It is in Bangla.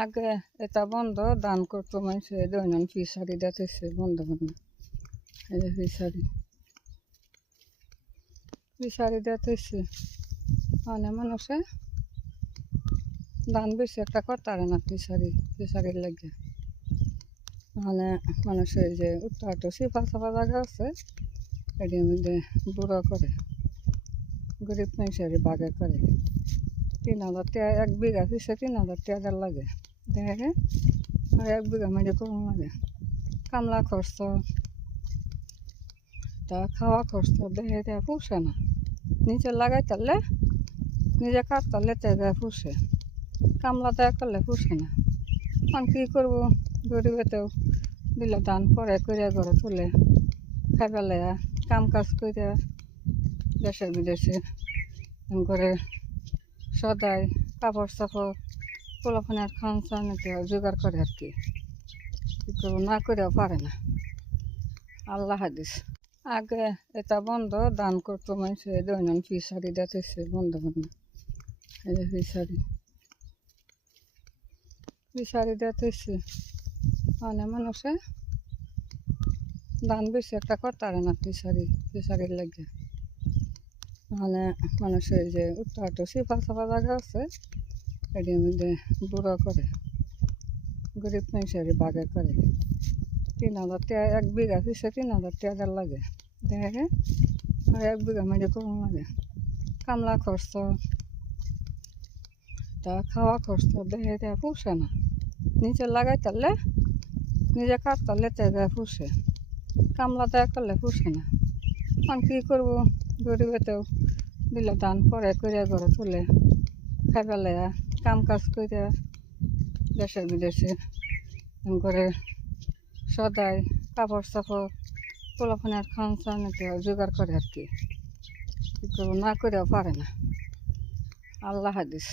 আগে এটা বন্ধ দান করতো মানুষে দৈনন্দিন ফিসারি দেখতেছে বন্ধ বন্ধ এই যে ফিসারি দেখতেছে অনেক মানুষে দান বেশি একটা করতে পারে না ফিসারির লাগে মানে মানুষের যে উত্তর সিফা সাফা জায়গা আছে এটির মধ্যে বুড়ো করে গরিব মানুষের বাগে করে 3,000 টাকা 1 বিঘা পিছিয়ে 3,000 টাকা লাগে দেখে আর 1 বিঘা মাটি করুন লাগে কামলা খরচ তা খাওয়া খরচ দেখে পুষে না নিজে লাগাই তারলে নিজে কাজ তারলে তেজা পুষে কামলা দেয়া করলে পুষে না এখন কী করবো গরিবেতেও দিলে দান করে ঘরে তুলে খাই পেলে কাম কাজ করে দেশে বিদেশে করে সদাই কাপড় চাপড় পোলাফোনের খান চান জোগাড় করে আর কি করবো না করেও পারে না আল্লাহ হাদিস আগে এটা বন্ধ দান করতো মানুষে দৈনন্দিন ফিসারি দেখতেছে বন্ধ বন্ধ এই যে ফিসারি দেখতেছে অনেক মানুষে দান বেশি একটা করতে পারে না ফিসারির লাগে মানে মানুষের যে উত্তর সিফা সাফা জায়গা আছে এটির মধ্যে বুড়ো করে গরিব মানুষের বাগে করে 3,000 টাকা 1 বিঘা পিছিয়ে 3,000 টাকা লাগে দেখে আর 1 বিঘা মাটি করুন লাগে কামলা খরচ তা খাওয়া খরচ দেখে পুষে না নিজে লাগাই তারলে নিজে কাজ তারলে তেজা পুষে কামলা দেয়া করলে পুষে না এখন কী করবো গরিবেতেও দিলে দান করে ঘরে তুলে খাই পেলে কাম কাজ করে দেশে বিদেশে করে সদাই কাপড় চাপড় পোলাফোনের খান চান জোগাড় করে আর কি করবো না করেও পারে না আল্লাহ হাদিস।